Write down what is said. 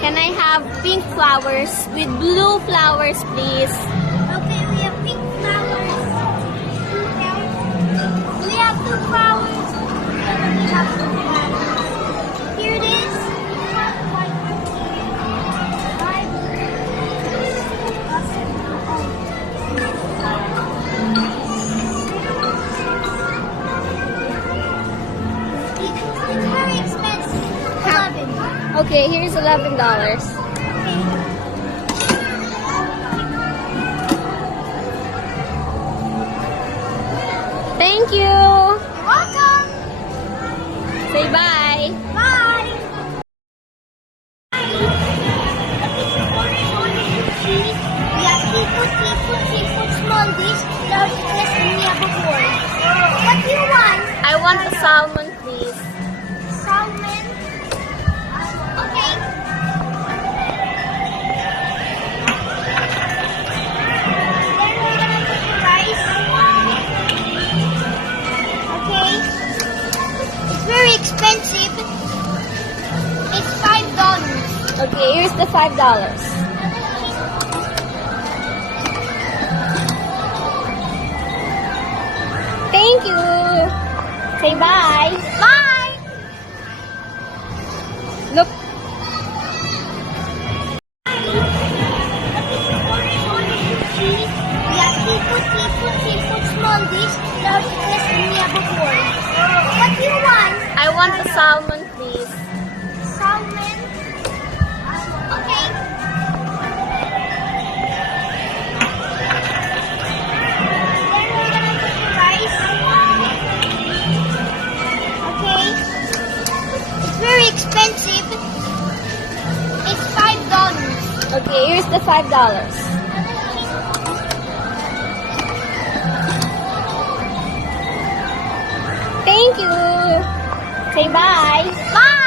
Can I have pink flowers with blue flowers, please? Okay, we have pink flowers. We have two flowers. We have two flowers. Here it is. It's very expensive. 11. Okay, here's $11. Thank you. Welcome. Say bye. Bye. We have seafood, small dish, large dish, and we have a board. What do you want? I want the salmon, please. Salmon. Okay. Then we're gonna put the rice. Okay. It's very expensive. It's $5. Okay, here's the $5. Thank you. Say bye. Bye. Look. We have seafood, small dish, large dish, and we have a board. What do you want? I want the salmon, please. Salmon. Okay. Then we're gonna put the rice. Okay. It's very expensive. It's $5. Okay, here's the $5. Thank you. Say bye. Bye.